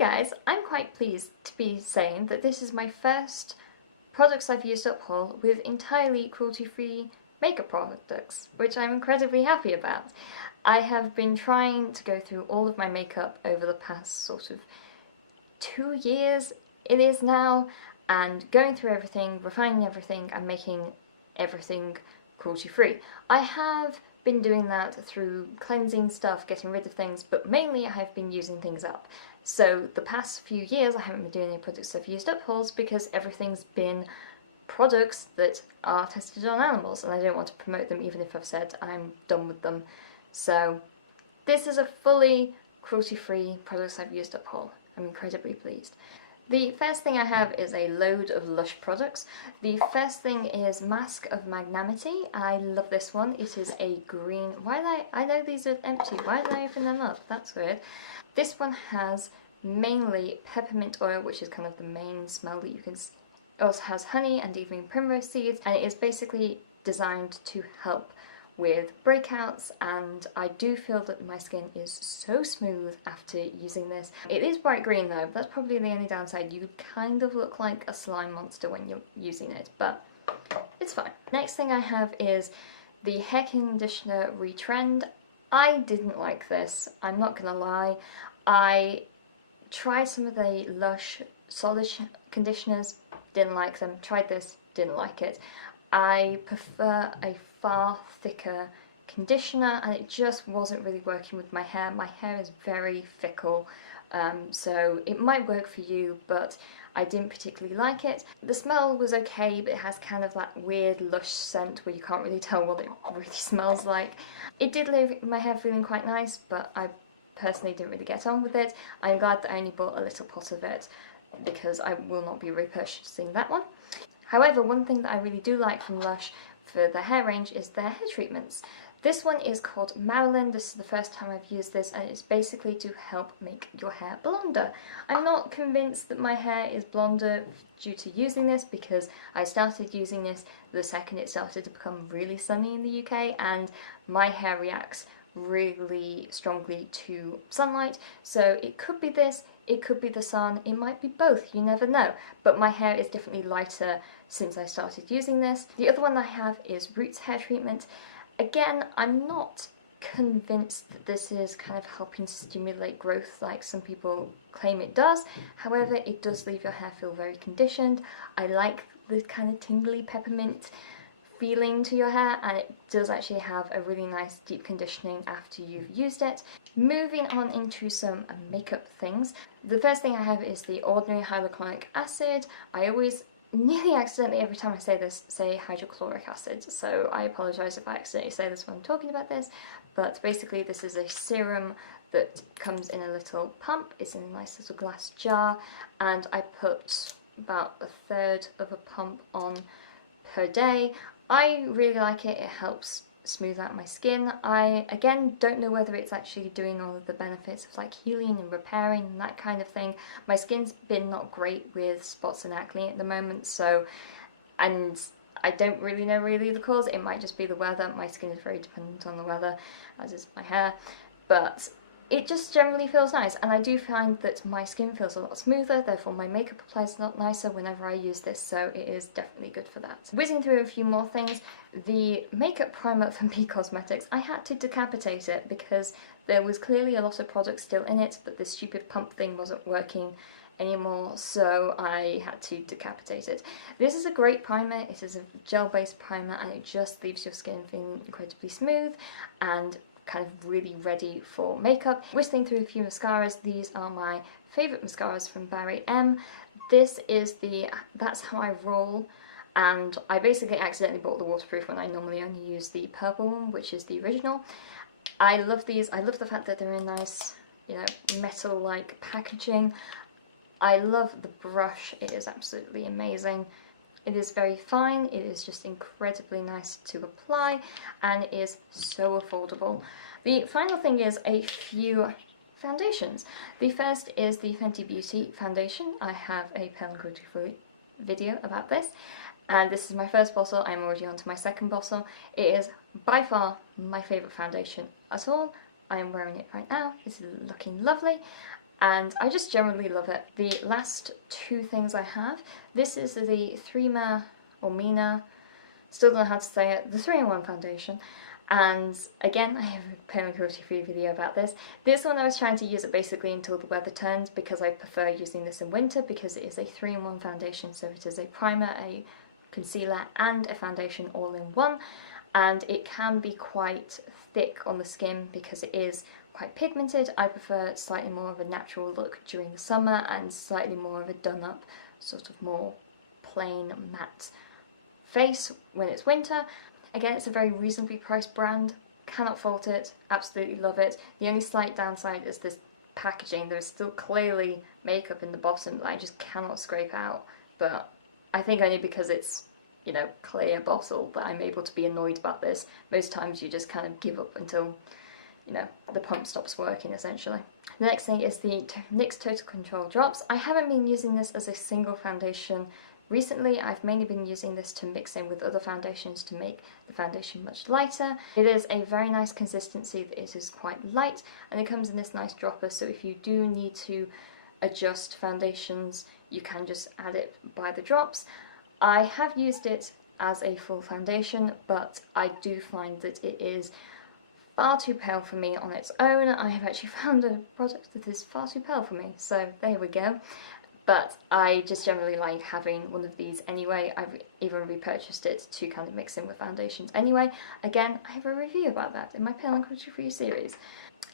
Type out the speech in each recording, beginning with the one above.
guys, I'm quite pleased to be saying that this is my first products I've used up haul with entirely cruelty-free makeup products, which I'm incredibly happy about. I have been trying to go through all of my makeup over the past sort of 2 years it is now, and going through everything, refining everything, and making everything cruelty-free. I have been doing that through cleansing stuff, getting rid of things, but mainly I have been using things up. So the past few years I haven't been doing any products I've used up hauls because everything's been products that are tested on animals, and I don't want to promote them even if I've said I'm done with them. So this is a fully cruelty-free products I've used up haul. I'm incredibly pleased. The first thing I have is a load of Lush products. The first thing is Mask of Magnanimity. I love this one. It is a green... I know these are empty. Why did I open them up? That's weird. This one has mainly peppermint oil, which is kind of the main smell that you can see. It also has honey and evening primrose seeds, and it is basically designed to help with breakouts, and I do feel that my skin is so smooth after using this. It is bright green though, that's probably the only downside. You kind of look like a slime monster when you're using it, but it's fine. Next thing I have is the hair conditioner Retrend. I didn't like this, I'm not gonna lie. I tried some of the Lush solid conditioners, didn't like them. Tried this, didn't like it. I prefer a far thicker conditioner, and it just wasn't really working with my hair. My hair is very fickle, so it might work for you, but I didn't particularly like it. The smell was okay, but it has kind of that weird Lush scent where you can't really tell what it really smells like. It did leave my hair feeling quite nice, but I personally didn't really get on with it. I'm glad that I only bought a little pot of it, because I will not be repurchasing that one. However, one thing that I really do like from Lush for their hair range is their hair treatments. This one is called Marilyn. This is the first time I've used this, and it's basically to help make your hair blonder. I'm not convinced that my hair is blonder due to using this, because I started using this the second it started to become really sunny in the UK, and my hair reacts really strongly to sunlight, so it could be this, it could be the sun, it might be both, you never know, but my hair is definitely lighter since I started using this. The other one I have is Roots hair treatment. Again, I'm not convinced that this is kind of helping stimulate growth like some people claim it does. However, it does leave your hair feel very conditioned. I like the kind of tingly peppermint feeling to your hair, and it does actually have a really nice deep conditioning after you've used it. Moving on into some makeup things. The first thing I have is the Ordinary Hyaluronic Acid. I always, nearly accidentally every time I say this, say hydrochloric acid, so I apologise if I accidentally say this when I'm talking about this, but basically this is a serum that comes in a little pump. It's in a nice little glass jar, and I put about 1/3 of a pump on per day. I really like it. It helps smooth out my skin. I, again, don't know whether it's actually doing all of the benefits of like healing and repairing and that kind of thing. My skin's been not great with spots and acne at the moment, so, and I don't really know the cause. It might just be the weather. My skin is very dependent on the weather, as is my hair, but it just generally feels nice, and I do find that my skin feels a lot smoother, therefore my makeup applies a lot nicer whenever I use this, so it is definitely good for that. Whizzing through a few more things, the makeup primer from P Cosmetics, I had to decapitate it because there was clearly a lot of product still in it, but this stupid pump thing wasn't working anymore, so I had to decapitate it. This is a great primer. It is a gel-based primer, and it just leaves your skin feeling incredibly smooth and kind of really ready for makeup. Whistling through a few mascaras, these are my favourite mascaras from Barry M. This is the That's How I Roll, and I basically accidentally bought the waterproof when I normally only use the purple one, which is the original. I love these. I love the fact that they're in nice, you know, metal-like packaging. I love the brush. It is absolutely amazing. It is very fine, it is just incredibly nice to apply, and it is so affordable. The final thing is a few foundations. The first is the Fenty Beauty foundation. I have a Pale and Cruelty-free video about this, and this is my first bottle. I'm already on to my second bottle. It is by far my favourite foundation at all. I am wearing it right now. It's looking lovely. and I just generally love it. The last two things I have, this is the Threema or Mina, still don't know how to say it, the 3-in-1 foundation. And again, I have a pale and cruelty-free video about this. This one I was trying to use it basically until the weather turns, because I prefer using this in winter because it is a 3-in-1 foundation, so it is a primer, a concealer and a foundation all in one, and it can be quite thick on the skin because it is quite pigmented. I prefer slightly more of a natural look during the summer and slightly more of a done up, sort of more plain matte face when it's winter. Again, it's a very reasonably priced brand, cannot fault it, absolutely love it. The only slight downside is this packaging. There's still clearly makeup in the bottom that I just cannot scrape out, but I think only because it's, you know, clear bottle that I'm able to be annoyed about this. Most times you just kind of give up until, you know, the pump stops working essentially. The next thing is the NYX Total Control drops. I haven't been using this as a single foundation recently. I've mainly been using this to mix in with other foundations to make the foundation much lighter. It is a very nice consistency, it is quite light, and it comes in this nice dropper, so if you do need to adjust foundations, you can just add it by the drops. I have used it as a full foundation, but I do find that it is far too pale for me on its own. I have actually found a product that is far too pale for me, so there we go. But I just generally like having one of these anyway. I've even repurchased it to kind of mix in with foundations anyway. Again, I have a review about that in my Pale and Cruelty-Free series.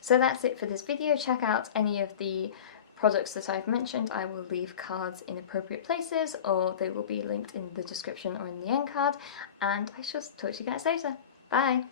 So that's it for this video. Check out any of the products that I've mentioned. I will leave cards in appropriate places, or they will be linked in the description or in the end card. And I shall talk to you guys later. Bye!